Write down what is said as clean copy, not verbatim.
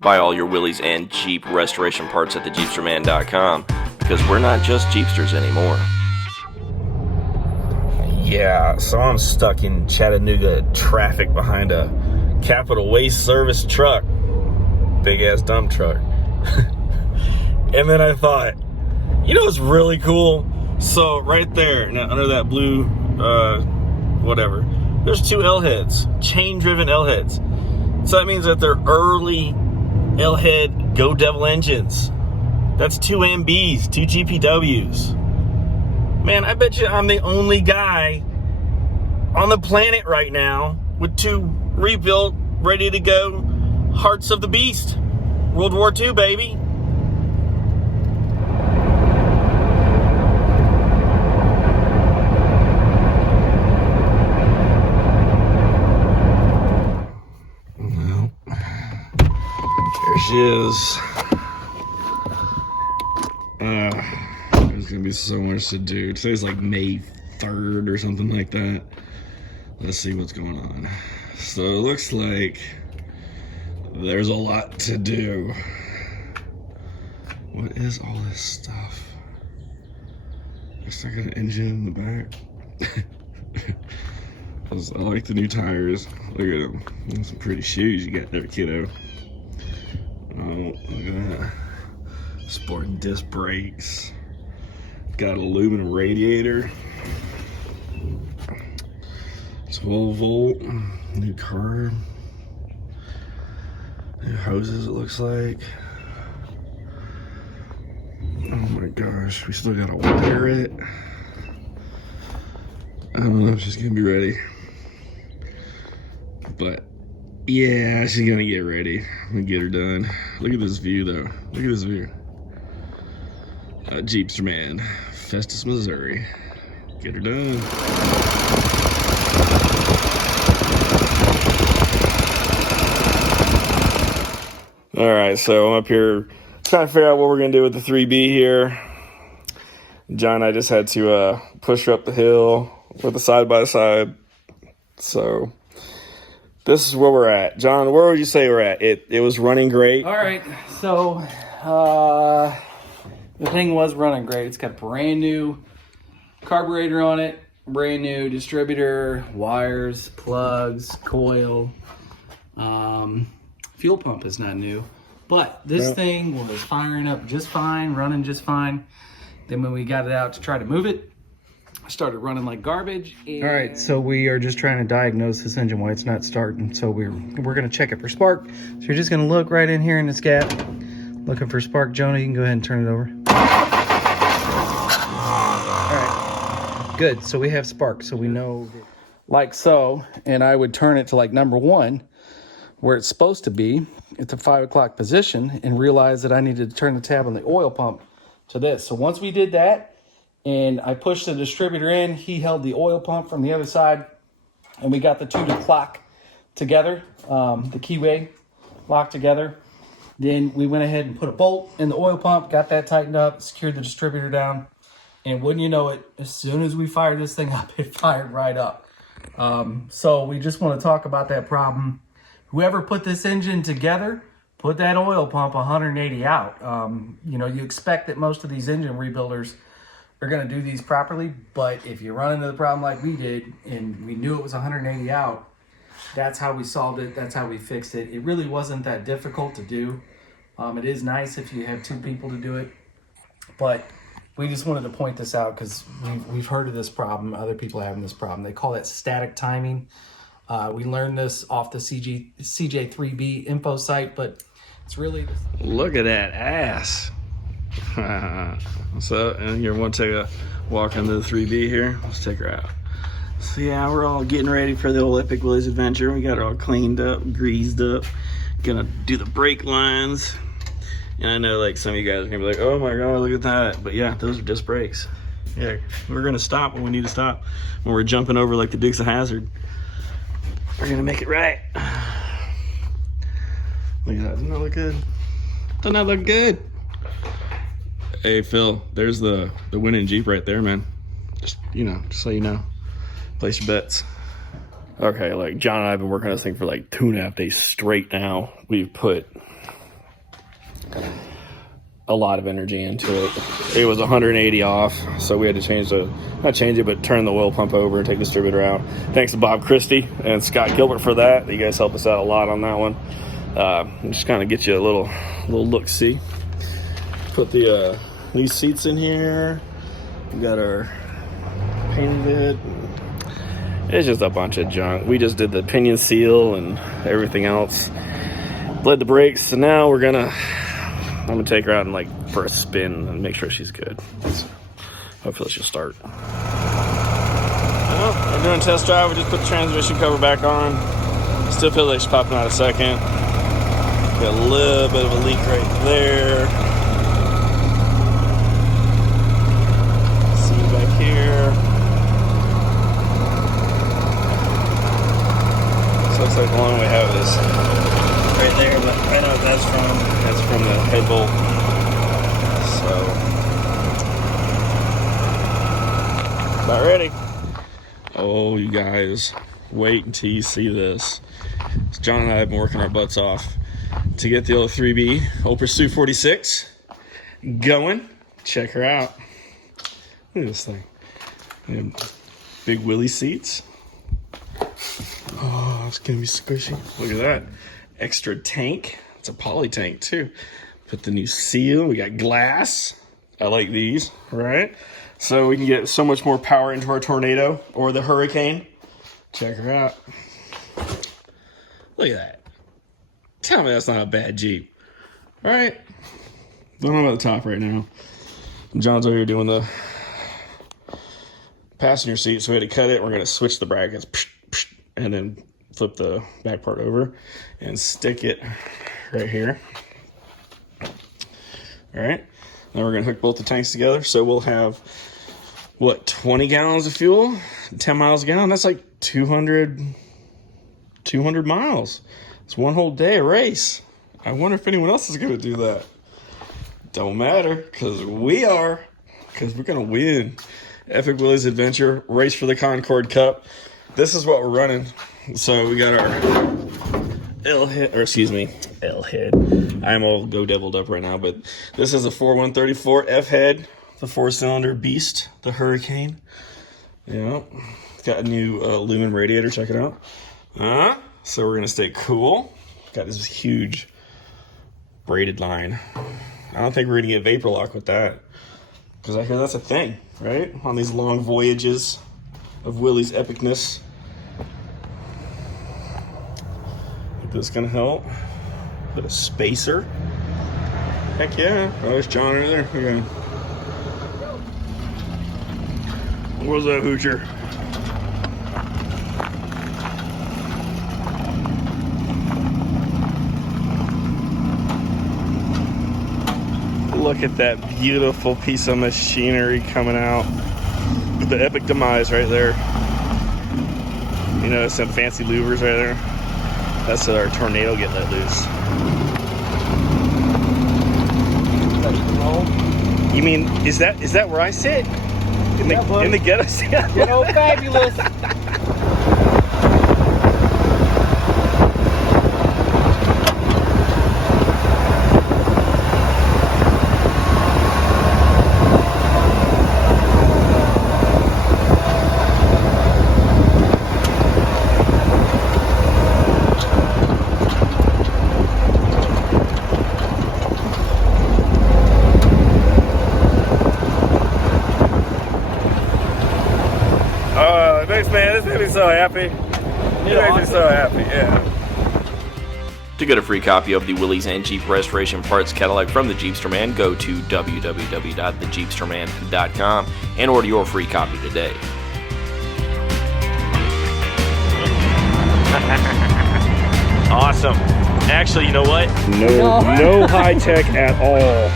Buy all your wheelies and Jeep restoration parts at JeepsterMan.com, because we're not just Jeepsters anymore. Yeah, so I'm stuck in Chattanooga traffic behind a Capital Waste Service truck. Big ass dump truck. And then I thought, you know what's really cool? So right there, now under that blue, whatever, there's two L-heads, chain-driven L-heads. So that means that they're early L-head Go Devil engines. That's two MBs, two GPWs. Man, I bet you I'm the only guy on the planet right now with two rebuilt, ready to go Hearts of the Beast. World War II, baby. Well, there she is. There's gonna be so much to do. Today's like May 3rd or something like that. Let's see what's going on. So it looks like there's a lot to do. What is all this stuff? It's like an engine in the back. I like the new tires. Look at them. Some pretty shoes you got there, kiddo. Oh, look at that. Sporting disc brakes. Got an aluminum radiator. 12 volt. New carb. New hoses, it looks like. Oh my gosh, we still gotta wire it. I don't know if she's gonna be ready. But yeah, she's gonna get ready. I'm gonna get her done. Look at this view though. Look at this view. JeepsterMan, Festus, Missouri. Get her done. All right, so I'm up here trying to figure out what we're gonna do with the 3B here. John and I just had to push her up the hill with a side-by-side. So this is where we're at. John, where would you say we're at? It was running great. All right, so the thing was running great. It's got brand new carburetor on it, brand new distributor, wires, plugs, coil. Fuel pump is not new, but this thing was firing up just fine, running just fine. Then when we got it out to try to move it, I started running like garbage. All right, so we are just trying to diagnose this engine why it's not starting. So we're gonna check it for spark. So you're just gonna look right in here in this gap, looking for spark. Jonah, you can go ahead and turn it over. All right, good. So we have spark, so we know like so. And I would turn it to like number 1, where it's supposed to be at the 5 o'clock position, and realize that I needed to turn the tab on the oil pump to this. So once we did that, and I pushed the distributor in, he held the oil pump from the other side, and we got the two to clock together, the keyway locked together. Then we went ahead and put a bolt in the oil pump, got that tightened up, secured the distributor down, and wouldn't you know it, as soon as we fired this thing up, it fired right up. So we just want to talk about that problem. Whoever put this engine together, put that oil pump 180 out. You know, you expect that most of these engine rebuilders are going to do these properly, but if you run into the problem like we did, and we knew it was 180 out, that's how we solved it. That's how we fixed it. It really wasn't that difficult to do. It is nice if you have 2 people to do it, but we just wanted to point this out because we've heard of this problem. Other people are having this problem. They call it static timing. We learned this off the CJ3B info site, but it's really... Look at that ass. So, and you want to take a walk into the 3B here? Let's take her out. So yeah, we're all getting ready for the old Epic Willys adventure. We got her all cleaned up, greased up. Gonna do the brake lines. And I know like some of you guys are gonna be like, oh my God, look at that. But yeah, those are disc brakes. Yeah, we're gonna stop when we need to stop. When we're jumping over like the Dukes of Hazzard. We're gonna make it right. Look at that, doesn't that look good? Doesn't that look good? Hey Phil, there's the winning Jeep right there, man. Just, you know, just so you know. Place your bets. Okay, like John and I have been working on this thing for like 2.5 days straight now. We've put a lot of energy into it. It was 180 off, so we had to change not change it, but turn the oil pump over and take the distributor out. Thanks to Bob Christie and Scott Gilbert for that. You guys helped us out a lot on that one. Just kind of get you a little look-see. Put the these seats in here. We got our pinion bit. It's just a bunch of junk. We just did the pinion seal and everything else. Bled the brakes, so now I'm gonna take her out and for a spin and make sure she's good. So hopefully she'll start. Well, we're doing a test drive. We just put the transmission cover back on. Still feel like she's popping out a second. Got a little bit of a leak right there. See back here. So looks like the one we have is right there, but I know what that's from. That's from the head bolt. So about ready. Oh, you guys, wait until you see this. John and I have been working our butts off to get the old 3B, old PRSU46 going. Check her out. Look at this thing. Big Willy seats. Oh, it's gonna be squishy. Look at that. Extra tank. It's a poly tank too. Put the new seal. We got glass. I like these, right? So we can get so much more power into our tornado or the hurricane. Check her out. Look at that. Tell me that's not a bad Jeep. All right. Don't know about the top right now. John's over here doing the passenger seat, so we had to cut it. We're going to switch the brackets and then flip the back part over and stick it right here. All right. Now we're going to hook both the tanks together. So we'll have, what, 20 gallons of fuel? 10 miles a gallon? That's like 200 miles. It's one whole day of race. I wonder if anyone else is going to do that. Don't matter, because we are. Because we're going to win. Epic Willie's Adventure, race for the Concord Cup. This is what we're running. So we got our L-head. I'm all go deviled up right now, but this is a 4134 F-head, the 4-cylinder beast, the Hurricane. Yeah, it's got a new aluminum radiator. Check it out. So we're gonna stay cool. Got this huge braided line. I don't think we're gonna get vapor lock with that, because I hear that's a thing, right? On these long voyages of Willie's epicness. Think this gonna help. Bit of spacer. Heck yeah. Oh, there's John over there. Okay. What's that, Hoocher? Look at that beautiful piece of machinery coming out. The epic demise right there. You know, some fancy louvers right there. That's our tornado getting let loose. You mean, is that where I sit? In the ghetto? Ghetto fabulous. Thanks, man. This made me so happy. It makes me so happy, yeah. To get a free copy of the Willys and Jeep Restoration Parts catalog from the JeepsterMan, go to www.thejeepsterman.com and order your free copy today. Awesome. Actually, you know what? No high tech at all.